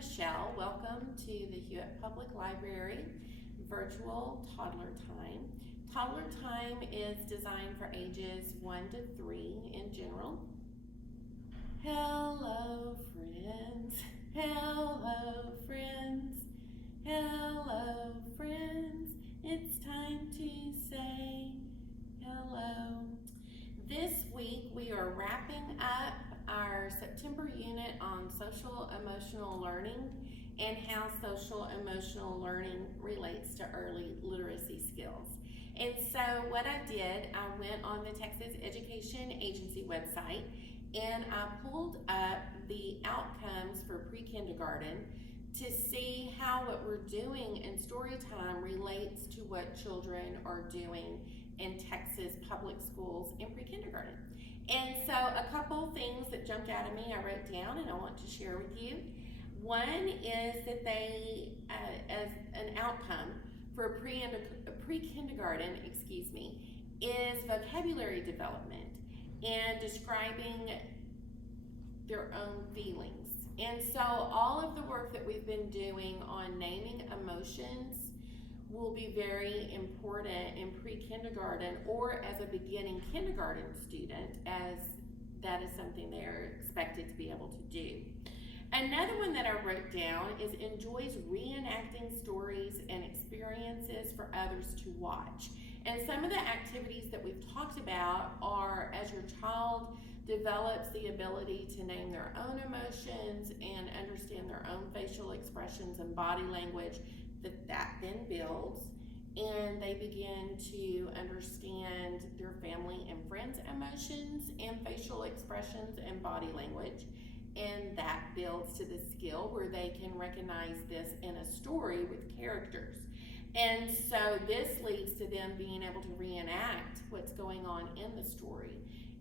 Michelle. Welcome to the Hewitt Public Library virtual Toddler Time. Toddler Time is designed for ages 1 to 3 in general. Hello, friends. Hello, friends. Hello, friends. It's time to say hello. This week we are wrapping up our September unit on social emotional learning and how social emotional learning relates to early literacy skills. And so what I did, I went on the Texas Education Agency website and I pulled up the outcomes for pre-kindergarten to see how what we're doing in story time relates to what children are doing in Texas public schools in pre-kindergarten. And so a couple things that jumped out at me I wrote down and I want to share with you. One is that they, as an outcome for pre-kindergarten, is vocabulary development and describing their own feelings. And so all of the work that we've been doing on naming emotions will be very important in pre-kindergarten or as a beginning kindergarten student, as that is something they're expected to be able to do. Another one that I wrote down is enjoys reenacting stories and experiences for others to watch. And some of the activities that we've talked about are as your child develops the ability to name their own emotions and understand their own facial expressions and body language, that then builds and they begin to understand their family and friends' emotions and facial expressions and body language, and that builds to the skill where they can recognize this in a story with characters. And so this leads to them being able to reenact what's going on in the story.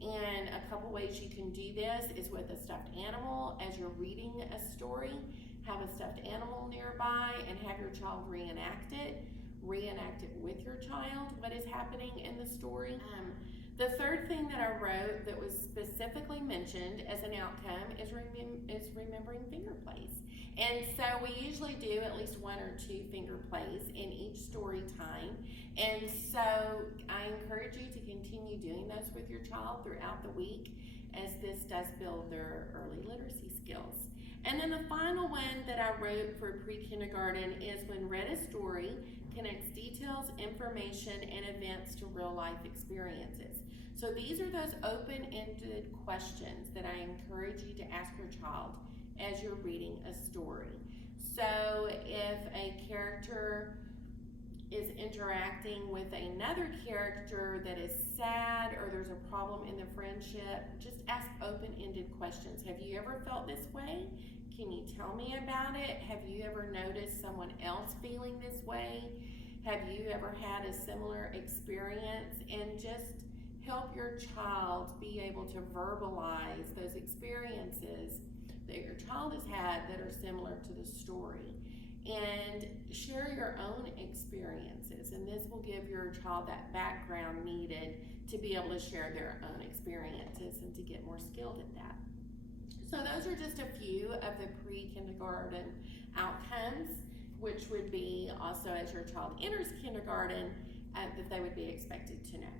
And a couple ways you can do this is with a stuffed animal. As you're reading a story, have a stuffed animal nearby and have your child reenact it. Reenact it with your child, what is happening in the story. The third thing that I wrote that was specifically mentioned as an outcome is remembering finger plays. And so we usually do at least 1 or 2 finger plays in each story time. And so I encourage you to continue doing those with your child throughout the week, as this does build their early literacy skills. And then the final one that I wrote for pre-kindergarten is when read a story connects details, information, and events to real life experiences. So these are those open-ended questions that I encourage you to ask your child as you're reading a story. So if a character is interacting with another character that is sad or there's a problem in the friendship, just ask open-ended questions. Have you ever felt this way? Can you tell me about it? Have you ever noticed someone else feeling this way? Have you ever had a similar experience? And just help your child be able to verbalize those experiences that your child has had that are similar to the story. And share your own experiences, and this will give your child that background needed to be able to share their own experiences and to get more skilled at that. So those are just a few of the pre-kindergarten outcomes, which would be also as your child enters kindergarten that they would be expected to know.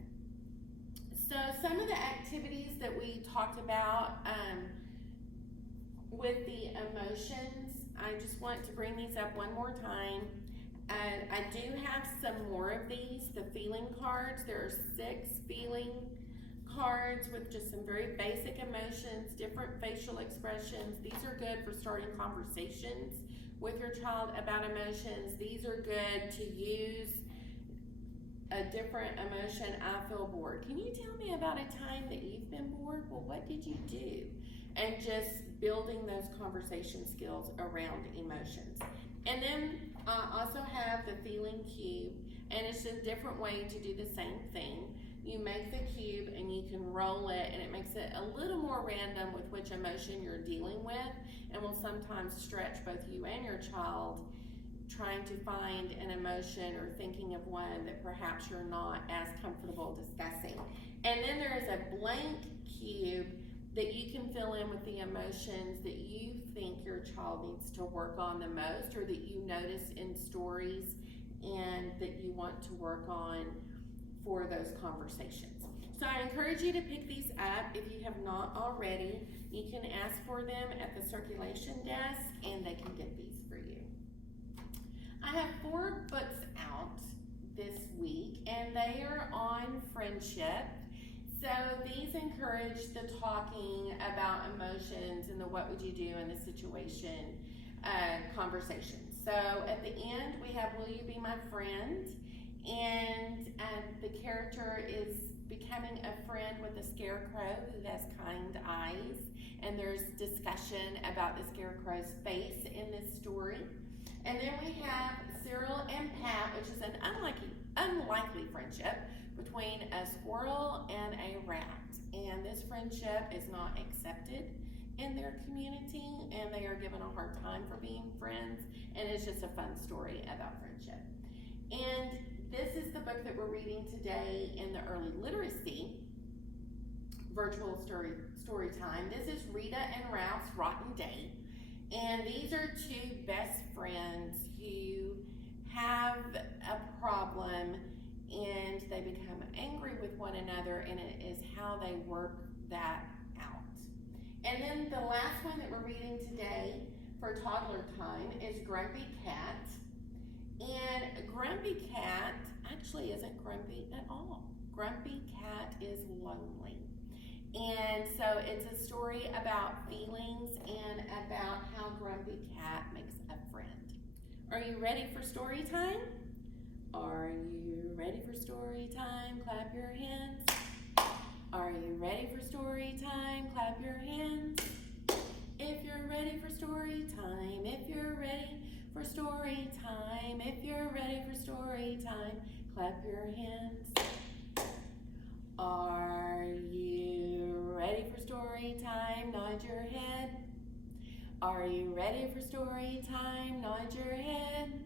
So some of the activities that we talked about with the emotions, I just want to bring these up one more time. I do have some more of these, the feeling cards. There are 6 feeling cards with just some very basic emotions, different facial expressions. These are good for starting conversations with your child about emotions. These are good to use a different emotion. I feel bored. Can you tell me about a time that you've been bored? Well, what did you do? And just building those conversation skills around emotions. And then I also have the feeling cube, and it's a different way to do the same thing. You make the cube and you can roll it, and it makes it a little more random with which emotion you're dealing with, and will sometimes stretch both you and your child trying to find an emotion or thinking of one that perhaps you're not as comfortable discussing. And then there is a blank cube that you can fill in with the emotions that you think your child needs to work on the most, or that you notice in stories and that you want to work on for those conversations. So I encourage you to pick these up if you have not already. You can ask for them at the circulation desk and they can get these for you. I have 4 books out this week and they are on friendship. So these encourage the talking about emotions and the what would you do in the situation conversation. So at the end we have Will You Be My Friend? And the character is becoming a friend with a scarecrow who has kind eyes. And there's discussion about the scarecrow's face in this story. And then we have Cyril and Pat, which is an unlikely friendship between a squirrel and a rat. And this friendship is not accepted in their community, and they are given a hard time for being friends. And it's just a fun story about friendship. And this is the book that we're reading today in the early literacy virtual story time. This is Rita and Ralph's Rotten Day. And these are 2 best friends who have a problem and they become angry with one another, and it is how they work that out. And then the last one that we're reading today for toddler time is Grumpy Cat. And Grumpy Cat actually isn't grumpy at all. Grumpy Cat is lonely. And so it's a story about feelings and about how Grumpy Cat makes a friend. Are you ready for story time? Are you ready for story time? Clap your hands. Are you ready for story time? Clap your hands. If you're ready for story time, if you're ready for story time, if you're ready for story time, clap your hands. Are you ready for story time? Nod your head. Are you ready for story time? Nod your head.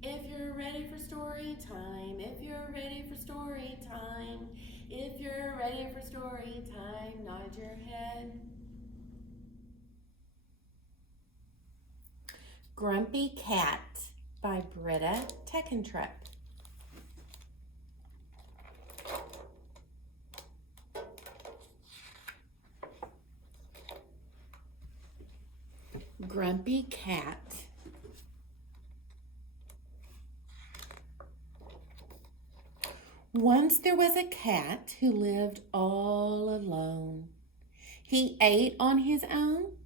If you're ready for story time, if you're ready for story time, if you're ready for story time, nod your head. Grumpy Cat by Britta Teckentrup. Grumpy Cat. Once there was a cat who lived all alone. He ate on his own.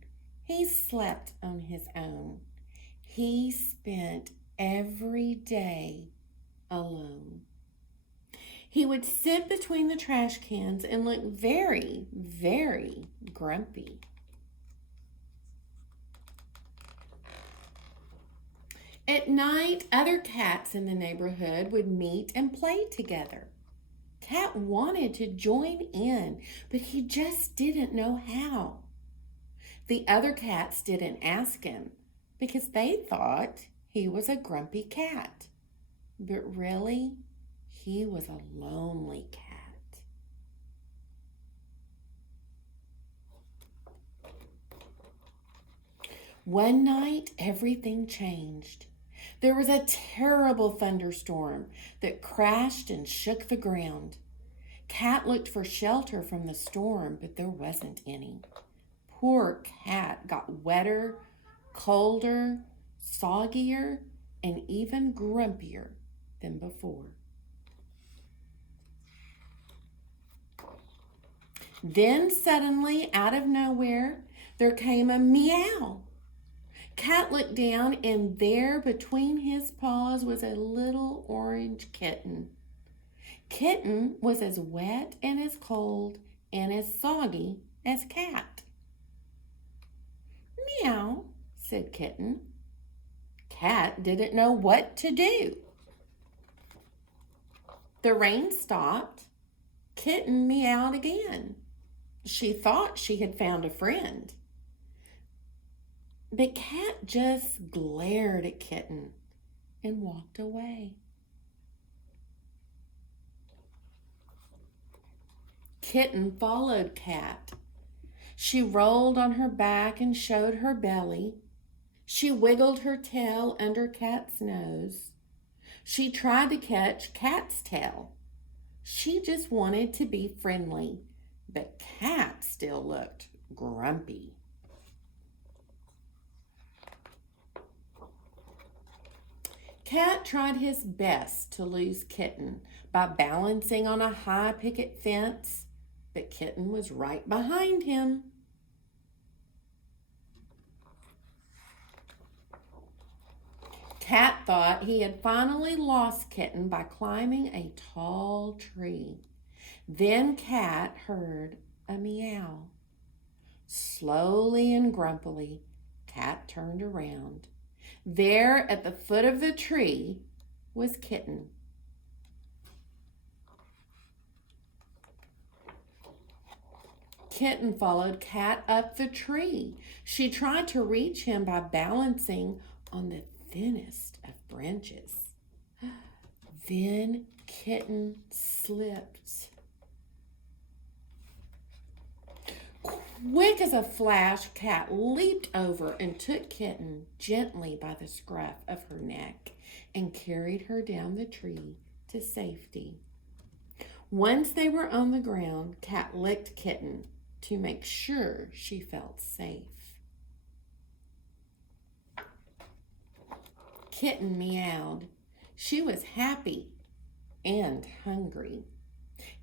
He slept on his own. He spent every day alone. He would sit between the trash cans and look very, very grumpy. At night, other cats in the neighborhood would meet and play together. Cat wanted to join in, but he just didn't know how. The other cats didn't ask him because they thought he was a grumpy cat. But really, he was a lonely cat. One night, everything changed. There was a terrible thunderstorm that crashed and shook the ground. Cat looked for shelter from the storm, but there wasn't any. Poor Cat got wetter, colder, soggier, and even grumpier than before. Then suddenly, out of nowhere, there came a meow. Cat looked down, and there between his paws was a little orange kitten. Kitten was as wet and as cold and as soggy as Cat. Meow, said Kitten. Cat didn't know what to do. The rain stopped. Kitten meowed again. She thought she had found a friend. But Cat just glared at Kitten and walked away. Kitten followed Cat. She rolled on her back and showed her belly. She wiggled her tail under Cat's nose. She tried to catch Cat's tail. She just wanted to be friendly, but Cat still looked grumpy. Cat tried his best to lose Kitten by balancing on a high picket fence, but Kitten was right behind him. Cat thought he had finally lost Kitten by climbing a tall tree. Then Cat heard a meow. Slowly and grumpily, Cat turned around. There at the foot of the tree was Kitten. Kitten followed Cat up the tree. She tried to reach him by balancing on the thinnest of branches. Then Kitten slipped. Quick as a flash, Cat leaped over and took Kitten gently by the scruff of her neck and carried her down the tree to safety. Once they were on the ground, Cat licked Kitten to make sure she felt safe. Kitten meowed. She was happy and hungry.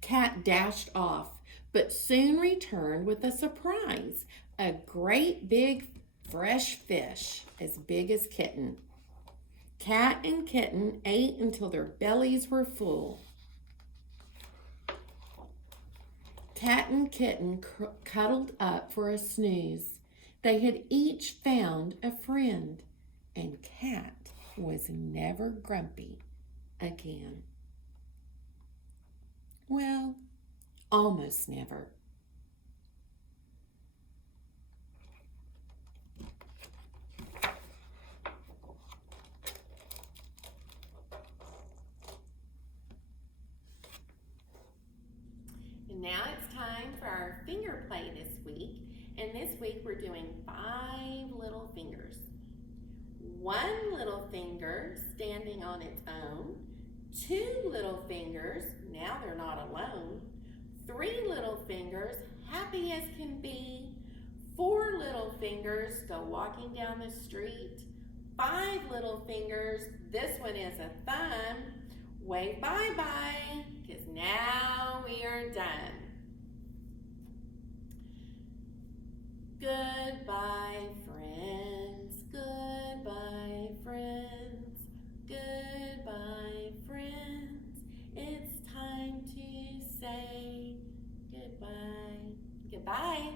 Cat dashed off, but soon returned with a surprise, a great big fresh fish as big as Kitten. Cat and Kitten ate until their bellies were full. Cat and Kitten cuddled up for a snooze. They had each found a friend, and Cat was never grumpy again. Well, almost never. And now it's time for our finger play this week. And this week we're doing 5 little fingers. 1 little finger standing on its own. 2 little fingers, now they're not alone. 3 little fingers, happy as can be. 4 little fingers, go walking down the street. 5 little fingers, this one is a thumb. Wave bye-bye, because now we are done. Goodbye, friends. Goodbye, friends. Goodbye, friends. It's time to say goodbye. Goodbye.